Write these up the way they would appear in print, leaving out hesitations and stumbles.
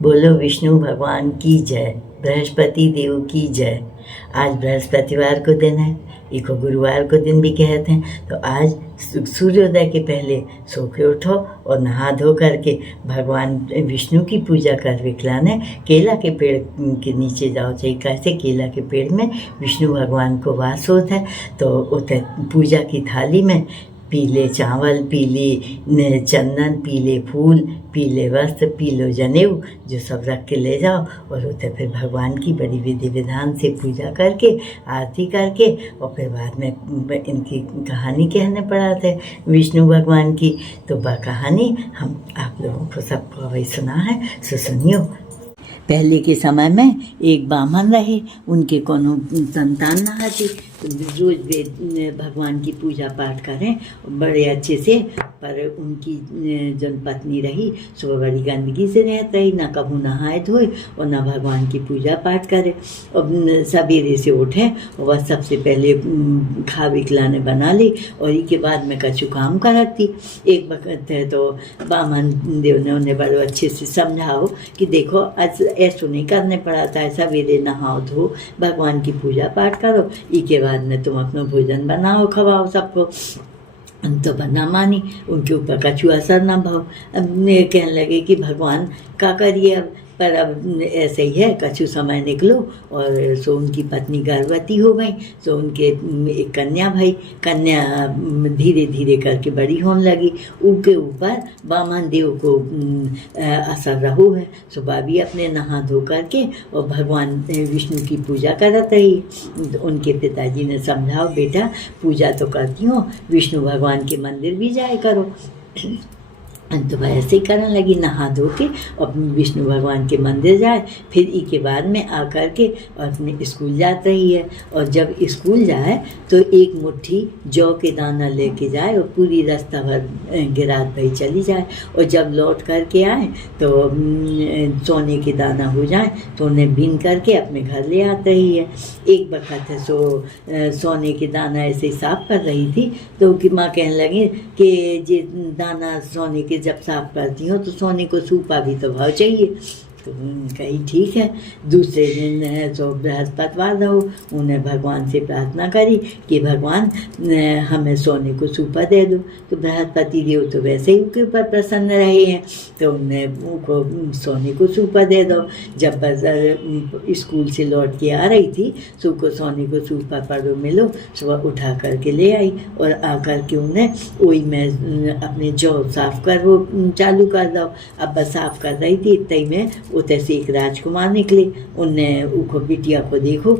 बोलो विष्णु भगवान की जय, बृहस्पति देव की जय। आज बृहस्पतिवार को दिन है, इसको गुरुवार को दिन भी कहते हैं। तो आज सूर्योदय के पहले सो के उठो और नहा धो करके भगवान विष्णु की पूजा कर विकलाने केला के पेड़ के नीचे जाओ। चाहिए कैसे केला के पेड़ में विष्णु भगवान को वास होता है। तो उते पूजा की थाली में पीले चावल, पीली चंदन, पीले फूल, पीले वस्त्र, पीलो जनेऊ जो सब रख के ले जाओ और उधर फिर भगवान की बड़ी विधि विधान से पूजा करके आरती करके और फिर बाद में इनकी कहानी कहने पड़ाते विष्णु भगवान की। तो वह कहानी हम आप लोगों को सबको वही सुना है, सो सुनियो। पहले के समय में एक ब्राह्मण रहे, उनके कोनो संतान न हती। तो रोज वे भगवान की पूजा पाठ करें बड़े अच्छे से, पर उनकी जो पत्नी रही सो बड़ी गंदगी से रहत रही, ना कभू नहाए धोए और ना भगवान की पूजा पाठ करे। और सवेरे से उठे और वह सबसे पहले खा खिलाने बना ली और इसके बाद में कछु काम करती। एक वक्त है तो ब्राह्मण देव ने उन्हें बड़े अच्छे से समझाओ कि देखो ऐसा नहीं करने पड़ता है, सवेरे नहाओ धो भगवान की पूजा पाठ करो, इसके बाद में तुम अपना भोजन बनाओ खवाओ सबको। तो बना मानी, उनके ऊपर कछु असर ना भाव। अब कहने लगे कि भगवान का करिए अब, पर अब ऐसे ही है, कछु समय निकलो और सो उनकी पत्नी गर्भवती हो गई। सो उनके एक कन्या भाई, कन्या धीरे धीरे करके बड़ी होने लगी। उनके ऊपर ब्राह्मण देव को असर रहो है। सो भाभी अपने नहा धो करके और भगवान विष्णु की पूजा करत रही। उनके पिताजी ने समझाओ बेटा पूजा तो करती हो, विष्णु भगवान के मंदिर भी जाए करो। तो वह ऐसे ही करने लगी, नहा धो के और विष्णु भगवान के मंदिर जाए। फिर इसके बाद में आकर के और अपने स्कूल जाती रही है। और जब स्कूल जाए तो एक मुट्ठी जौ के दाना लेके जाए और पूरी रास्ता भर गिरात भई चली जाए। और जब लौट करके आए तो सोने के दाना हो जाए तो उन्हें बीन करके अपने घर ले आती रही है। एक वक्त है सो सोने के दाना ऐसे ही साफ कर रही थी तो कि माँ कहने लगी कि ये दाना सोने के जब साफ करती हो तो सोने को सूपा भी तो भाव चाहिए। तो कही ठीक है। दूसरे दिन है तो बृहस्पतिवार रहो, उन्हें भगवान से प्रार्थना करी कि भगवान हमें सोने को सूपा दे दो। तो बृहस्पति देव तो वैसे ही उनके ऊपर प्रसन्न रहे हैं, तो उन्हें उनको सोने को सूपा दे दो। जब स्कूल से लौट के आ रही थी तो उसको सोने को सूपा पड़ो मिलो, सुबह उठा करके ले आई और आकर के उन्हें वही में अपने जौ साफ कर वो चालू कर दो। अब बस साफ कर रही थी इतने में उतने से एक राजकुमार निकले। उनने उनको बिटिया को देखो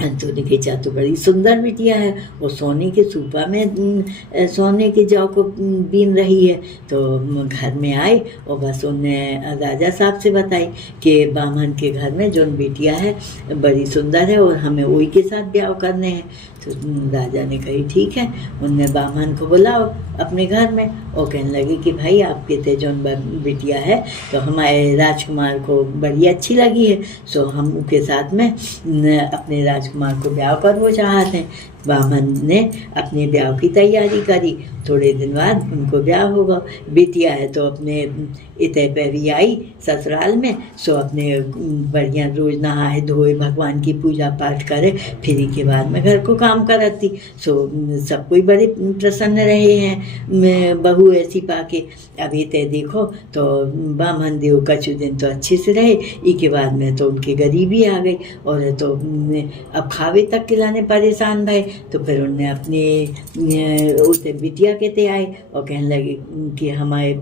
तो ने खींचा तो बड़ी सुंदर बिटिया है, वो सोने के सूपा में सोने के जौ को बीन रही है। तो घर में आए और बस उन्हें राजा साहब से बताई कि ब्राह्मण के घर में जो बिटिया है बड़ी सुंदर है और हमें वही के साथ ब्याह करने हैं। तो राजा ने कही ठीक है। उनने ब्राह्मण को बुलाओ अपने घर में और कहने लगे कि भाई आपके ते जो बिटिया है तो हमारे राजकुमार को बड़ी अच्छी लगी है, सो हम उनके साथ में अपने राजकुमार को ब्याह करना चाहते हैं। ब्राह्मण ने अपने ब्याह की तैयारी करी। थोड़े दिन बाद उनको ब्याह होगा। बिटिया है तो अपने इतने पे भी आई ससुराल में, सो अपने बढ़िया रोज नहाए धोए भगवान की पूजा पाठ करे, फिर के बाद में घर को काम करती। सो सब कोई बड़े प्रसन्न रहे हैं बहू ऐसी पाके। अभी ते देखो तो ब्राह्मण देव कछु दिन तो अच्छे से रहे, इसके बाद में तो उनकी गरीबी आ गई और तो अब खावे तक खिलाने परेशान भय। तो फिर उनने अपने उसे बिटिया कहते आए और कहने लगे कि हमारे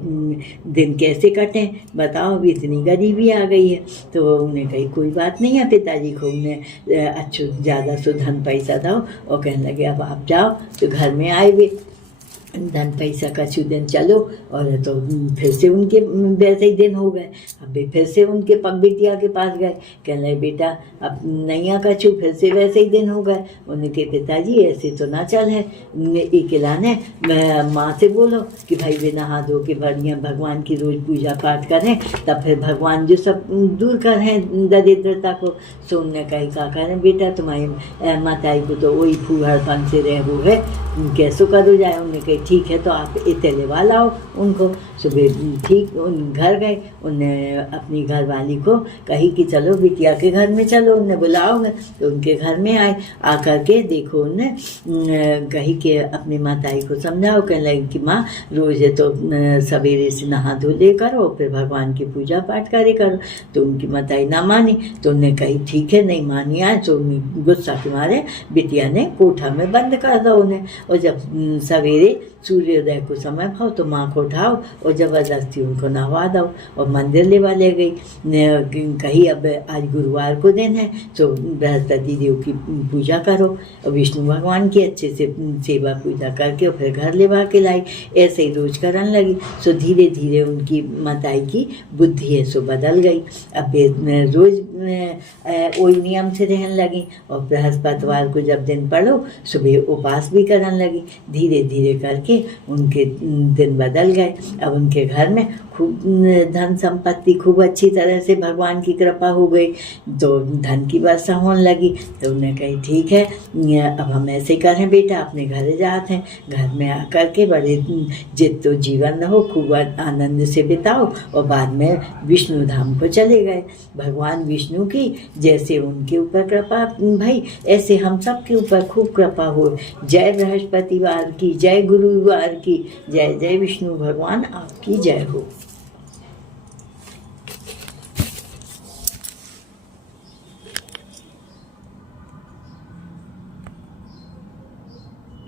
दिन कैसे कटें बताओ, अभी इतनी गरीबी आ गई है। तो उन्हें कही कोई बात नहीं है, पिताजी को उन्हें अच्छो ज़्यादा सो धन पैसा दो और कहने लगे अब आप जाओ। तो घर में आए वे धन पैसा का दिन चलो और तो फिर से उनके वैसे ही दिन हो गए। अब फिर से उनके बिटिया के पास गए, कहने लगे बेटा अब नैया का छू फिर से वैसे ही दिन हो गए। उनके पिताजी ऐसे तो ना चल है, इकलाने माँ से बोलो कि भाई वे नहा धो के बढ़िया भगवान की रोज पूजा पाठ करें, तब फिर भगवान जो सब दूर करें दरिद्रता को। सो उनने कही का करें बेटा तुम्हारी माताई को तो वही फूहड़पन से रह वो है, कैसो करो जाए। उन्हें कही ठीक है तो आप इतने लेवा लाओ उनको। सुबह ठीक उन घर गए, उनने अपनी घरवाली को कही कि चलो बिटिया के घर में चलो, उनने बुलाओगे तो उनके घर में आए। आकर के देखो उनने कही कि अपनी माताई को समझाओ, कहने लगी कि माँ रोज़ तो सवेरे से नहा धोले करो, फिर भगवान की पूजा पाठ करे करो। तो उनकी माताई ना मानी, तो उनने कही ठीक है, नहीं मानी आज। तो गुस्सा के मारे बिटिया ने कोठा में बंद कर दो उन्हें, और जब सवेरे सूर्योदय को समय भाव तो माँ को उठाओ और ज़बरदस्ती उनको नहवा दो और मंदिर लेवा ले गई। कही अब आज गुरुवार को दिन है तो बृहस्पति देव की पूजा करो, और विष्णु भगवान की अच्छे से सेवा पूजा करके और फिर घर लेवा के लाई। ऐसे ही रोज करने लगी। सो धीरे धीरे उनकी माताई की बुद्धि है सो बदल गई। अब रोज वही नियम से रहने लगी, और बृहस्पतिवार को जब दिन पड़ो सुबह उपास भी करने लगी। धीरे धीरे करके उनके दिन बदल गए। अब उनके घर में खूब धन संपत्ति खूब अच्छी तरह से भगवान की कृपा हो गई, तो धन की वर्षा होने लगी। तो उन्हें कही ठीक है, अब हम ऐसे करें बेटा, अपने घर जाते हैं, घर में आकर के बड़े जितो जीवन रहो, खूब आनंद से बिताओ। और बाद में विष्णु धाम को चले गए। भगवान विष्णु की जैसे उनके ऊपर कृपा भाई, ऐसे हम सब के ऊपर खूब कृपा हो। जय बृहस्पतिवार की, जय गुरुवार की, जय जय विष्णु भगवान आपकी जय हो।